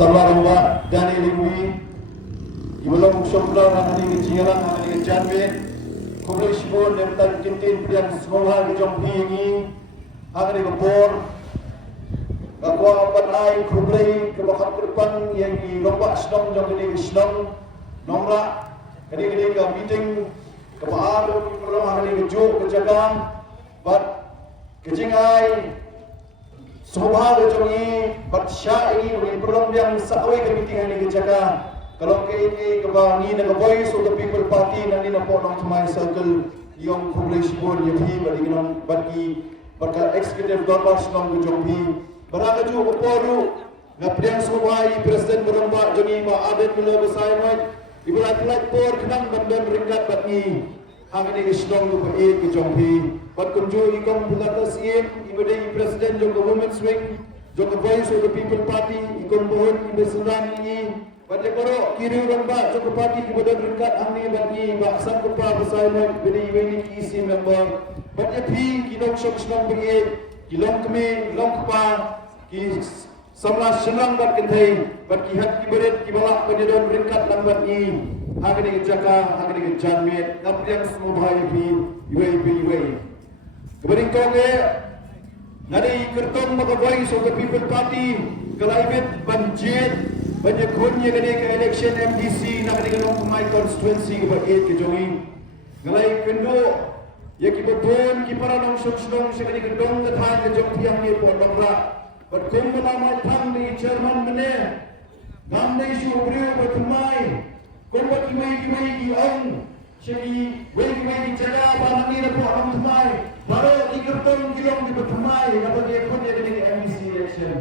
Sabarwa Dani Lingwi Ibulong Shomla Hamani Jingala Hamani Janme Kumrishbon dan Tan Kintin Priang Semoga Jong Hingi Hamani Bor Kakwa Panai Kumrei Kebakan Kerpan yang di Lomba Senong Jong Gede Senong Nongrah Gede ke meeting Kebaar Kebaar Hamani Kejuk Kejagaan Bat Kejingai Semua kejongi batsya ini bagi program yang sakwe kemitingan ini kejaga. Kalau ke ini kebangi na voice of the people party nanti na po nang tumay circle yung congressional board yang hi bagi nang bagi pada executive governors nang kejonghi. Barang ju oporu na priang sumai presiden beromba jongi ma adet mula besai mai ibarat por kenang bandan ringkat bagi hang ini kesdong lu bai kejonghi. But kunju ikong bulata siem ibadai presiden jong government swing jong voice of the people party ikong bohon ibesuran ini pada koro kiri ramba jong party ibadai ringkat angni bagi baksan kupa bersama bedi ini isi member pada pi kinong sok senang bagi kilong kemi long kupa ki samla senang bat kentai bat kihat kibaret kibalak pada ringkat lambat ini akan dijaga akan dijanmit ngapiang semua bahaya pi iwe Kemudian kau nadi kertong maka voice of the people party kelaibet banjir banyak kunnya kena ke election MDC nak kena kenong my constituency kebaik kejongi ngelai kendo ya kibetun kipara nong sok-sok sekali kendong kethan kejong tiang ni po Nongrah berkum menamai thang di chairman mene ngam nei su brio bertumai kon wat kimai ong Jadi, wei jaga apa ni na po ang tumay. Baru ikertong kilong di bertumay kapag ikon niya din MDC election.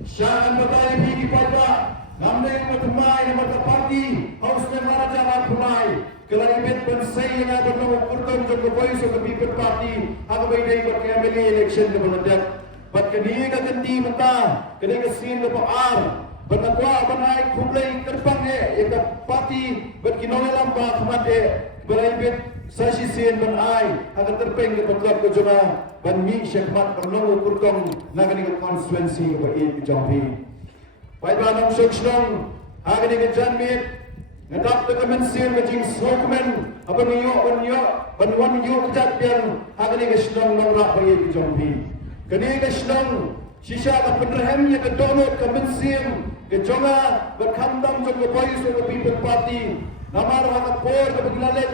Siya ang batay di pagba. Namnay bertumay na mata party. House na maraja ang tumay. Kelaibet bansay na bertong kurtong sa voice of the people party. Ako ba'y day MLA election na baladak. Ba't kaniya ka ganti mata. Kaniya ka sin na pa-ar. Banagwa banay kumlay terpang ika party. Ba't kinonalang ba kumate. Beraibet sasi sen ban ai akan terpeng ke petlap ke jona ban mi syekmat perlu kurtong nagani ke constituency ke it jampi pai banam sokslong agani ke janmit ngadap ke kemensian ke jing sokmen apa niyo ban wan yo kejat pian agani ke slong Nongrah ke it jampi kini ke slong sisa ke penderhem ya ke donot kemensian ke jona berkandam jong ke voice of the people party Namar hangat por ke Bangladesh,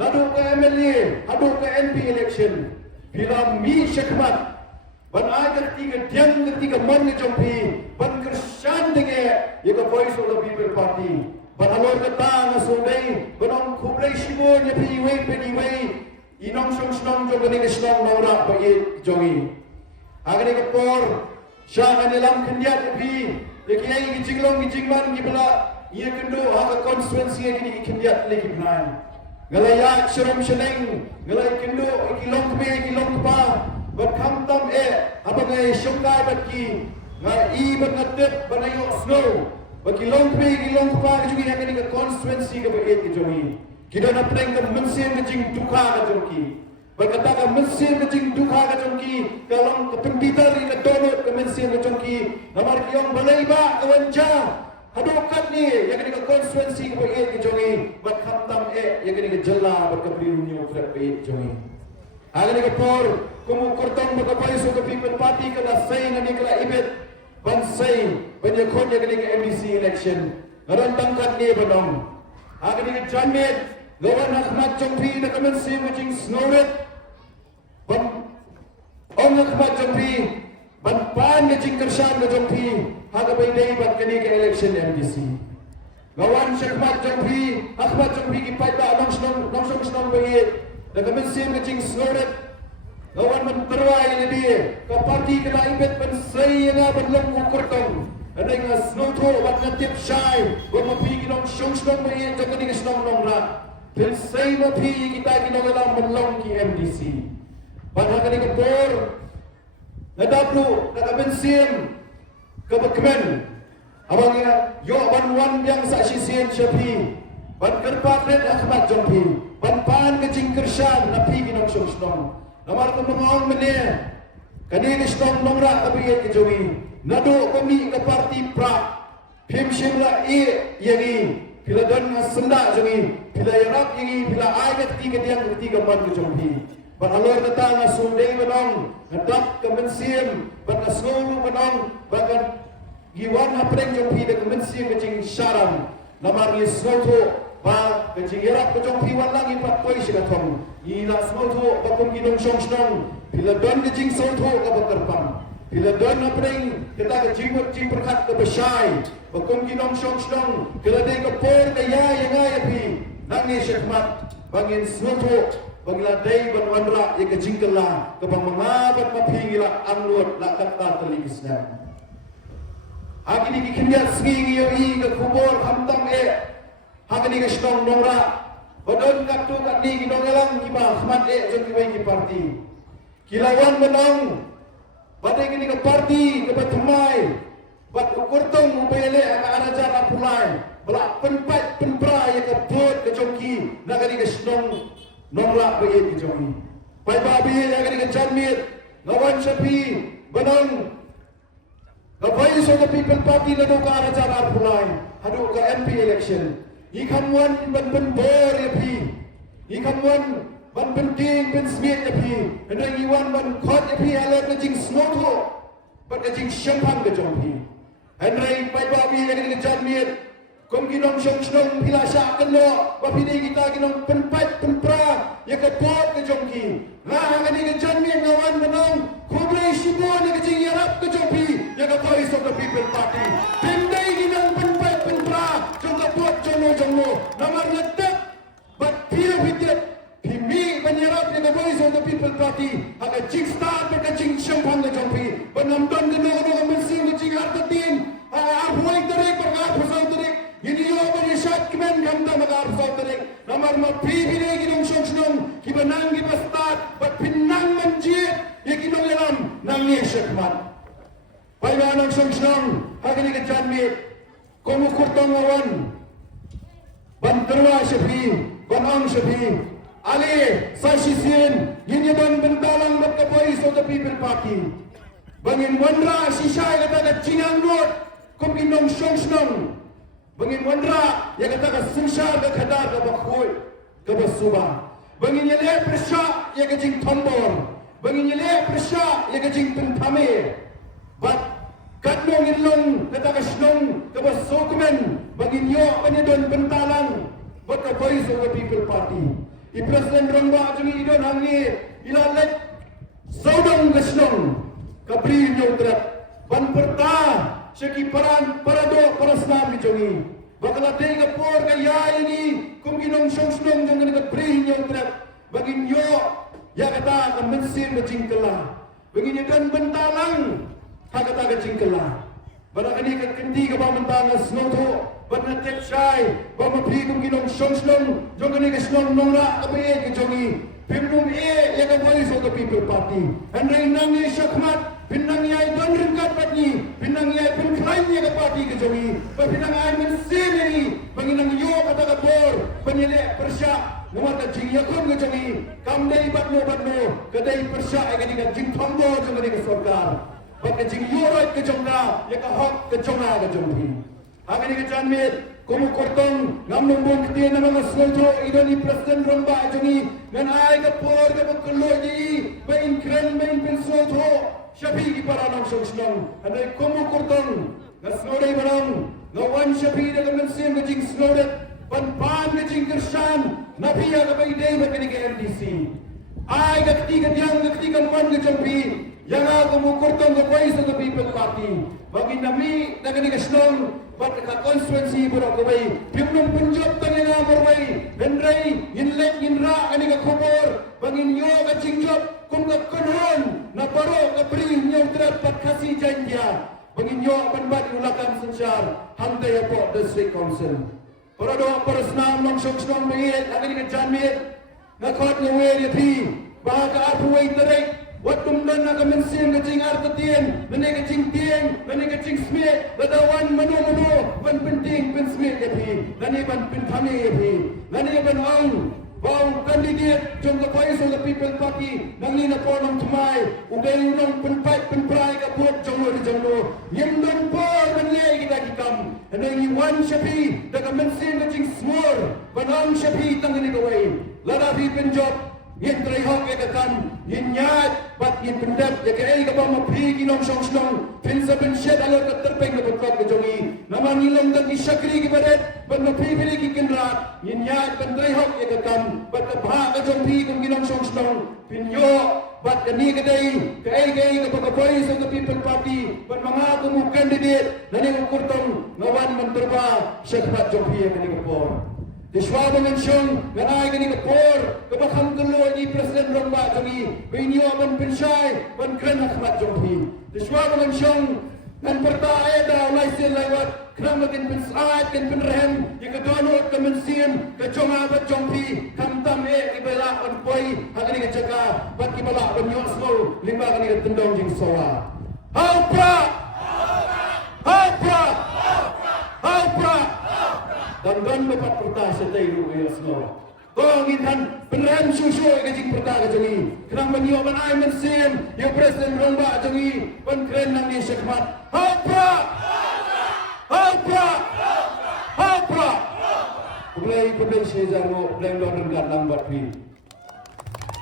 nadu ke MLA, adu ke MP election. Bila mi syekmat, ban agar ketiga man ke jompi, ban kersan dengan ya ke voice of the people party. Ban alor ke tang asodai, ban ang kublai shibon ya PDW, inong song jong ke Islam Nongrah bagi jongi. Agar ke por, syah kanilang kendiat pi, ya kiai gijingman gibala. Ia kendo hak konstituensi yang ini ikindiat lagi benar. Ngelayak seram seneng, ngelay kendo ikilong kepa, berkamtam apa ngai syongkai bagi ngai bernadep banayo snow, berkilong kepa juga yang ini konstituensi kebaik kejogi. Kita nak perang ke mesin kejing duka kejogi. Berkata ke mesin kejing duka kejogi, kalau kepempitar ke donut ke mesin kejogi, namar kiong balai ba kawanca. Hadukat ni yang kena konstituensi kebaik kejongi bat khamtam yang kena jela bat kebirunya kebaik kejongi agani ke por kumu kurtong bakapai so ke people party kena say nani kena ibet ban say penyekon yang kena MDC election ngaran tangkat ni banong agani ke janmet lawan Ahmad Jompi na kemensi mujing snoret ban Ahmad Jompi ban pan ke jingkren ke Jompi haga bay day bat kani ke election MDC gawan Ahmad Jompi ki paita nong song bayit na kemensin ke jing snoret gawan menterwai ni dia ka party kena ibet pensay nga badlong kukurtong ada nga snowto bat natip shy wa mapi kinong song bayit jang kani ke Nongrah pensay mapi kita kinong menlong ki MDC pada kani ke por nadaplu na kemensin kebekemen abang ya yo ban yang saksi sien syafi ban kerpat red Ahmad Jompi ban pan ke jingkren napi kinong song namar ko mengong mene kani ke Nongrah kebaik kejogi nado kami ke parti pra Pim shimla yagi pila don senda jangi pila yarap yagi pila ayat ketiga tiang ketiga man ke jompi ban alor datang asundai banong ngadap ke mensim ban asnolu banong bagan giwan hapreng jompi de mensim ke jing syaram namar li snoto ba ke jing yarap ke jompi wan langi pat poi sigatong ila snoto ba kum ginong shong pila don ke jing snoto ka bakarpam pila don hapreng kita ke jing perkat ke besai bakum ginong shong kila dei ka por ka ya pi nangi syekmat bangin snoto bangila dei ban wanra ya ka jingkela ka bang mangabat mapingila anlut la kata telikisna agini kikinya singi yo i ka kubor hamtam agini ka shnong nongra bodon ka tu ka ni ginong elang ki ba khmat jong ki bai ki parti kilawan menong badai kini ka parti ka batumai bat ukurtung upayale ang arajan apulay bala penpat penpra ya ka bot ka jongki nagari ka snong nongla bayet ka jongki pai babi ya gari ka janmit ngawan sapi banang gabay so the people party na do ka arajan apulay hadu ka MP election ikamwan ban bor ya pi ikamwan ban penting ben smith ya pi andai iwan ban khot ya pi ala ka jing snoto bat ka jing shampang ka jongki Henry pai babi yang kita janmit kom ginong shong pila sya keno bapide kita ginong penpat penpra ya ke pot ke jongki lah ngani ke janmit ngawan menong kublai shibon ya ke jing yarap ke jongki ya ke voice of the people party pindai ginong penpat penpra jong ke pot jongno namar letak bat pira witet pimi penyerap ya ke voice of the people party aga jing start ke jing shampang ke jongki benamdon geno mesin ke jing artatin Ahuai terik berkar pusau terik, ini yo berisat kemen gamda magar pusau terik. Namar mapi bine ginong shong, kibanang gibastat, bat pinang manjit, ye ginong elam nangi syekmat. Pai banang shong, hagini kejanmit, komu kurtong awan, banterwa syafi, banang syafi, ali sasisian, ini ban bentalang bat kapoi so the people party. Bangin wandra sisay kata cingang road. Kum ginong shong bangin wandra ya kata ka sinsha ka khadar ka bakhoi ka basuba bangin yele presha ya ka jing thombor bangin yele presha ya ka jing penthame bat kadnong inlong kata ka shnong ka basokmen bangin yo panidon bentalang bat ka voice of the people party I president rongba jungi idon hangi ilalek saudang ka shnong ka bri nyotrat ban perta Syaki peran parado paraslam ni jongi. Bakal ada yang por kaya ini kum ginong shong jangan dekat beri nyong terat. Bagin yo ya kata kemensin ke jingkela. Bagin dan bentalang ha kata ke jingkela. Barak ini ke kendi ke bentang snoto. Barak tek syai bama beri kum ginong shong jangan ke snong nongra abe ke jongi. Pimnum ya ke voice of the people party. Andai nangi syakmat Pinang yai don ringkat patni, pinang yai pun klaim ya ke parti ke jongi, pinang yai mensin ini, penginang yo kata ke bor, penyelek persyak, ngomata jing yakun ke jongi, kam dari batno, kedai persyak yang ini jing tombo jongi ke sorgar, bak jing yo right ke jongna, ya ke hok ke jonga ke jongi. Hak ini ke janmit, kumu kortong, ngam nombong ketian nama snoto, idoni presiden romba jongi, ngan ai ke por ke bekelo ji, main keren main pensnoto. Syafi ki para nong shong andai komu kurtong ngasnodai barang ngawan syafi da kemensim ke jing snodet pan ke jing kershan nabi ya ke bai dei bakini ke MDC ai ke ketiga tiang ke ketiga man ke jampi yang komu kurtong ke voice of the people party bagi nami da kini ke snong bat ka constituency burak ke bai pimnum punjab tangena morwai hendrai inlek inra ani ke khobor bagi nyo ke jingjop kum ka konhon na paro ka beri nyong terat pat kasih janjia bagi nyok penbat ulakan sensyar hantai apa district council para doa para senam nong shong mengit agak dengan janmit ngakot ngewe dia pi bahaka arpu wai terek watum dan nak mensin ke jing artetien nene ke jing tieng nene ke jing smith badawan manu ban penting pen smith dia pi nene ban pentame dia pi nene ban ong Bang kandidat jom ke voice of the people party nang ni na po nang tumay ugay nang penpat penpray ka buat jonglo di jonglo yendon po manlay kita kikam ane wan shapi daga mensin ka jing smor banang shapi tang ni gawai lada bi penjob yin trai hok ya kan yin nyat bat yin pendap ya kai ka ba ma phi ki nong song song pin sa ben shed alo ka terpeng ka bot ka jongi nama ngilong dan isakri ki badet ban ma phi phi ki kinra yin nyat ban trai hok ya kan bat ka bha ka jong phi kum ki nong song song pin yo but kani kadai kai ka pagkapoy sa the people party but mga kumu candidate nani ukurtong ngawan menterba syakbat jompi kani kapor diswa dengan syong ganai kani kapor kabakam tulo ni presiden romba jongi binyo ban pinsay ban kren akmat jompi diswa dengan syong dan pertaya daw laisin lewat kramakin pensat kan penrehem ikadono kemensin kejongabat jompi kamtam ibela on boy hangani kejaga bat kibala on yosmo lima kani tendong jing soa haupra dan dapat pertasa tayru yosmo Kongin han penrem susu ke jing pertah ke jongi kenang menyo ban ai mensin yo presiden romba jongi ban kren nang ni sekmat haupra Kulai sejarah Nongrah-Nonglum lambat pi.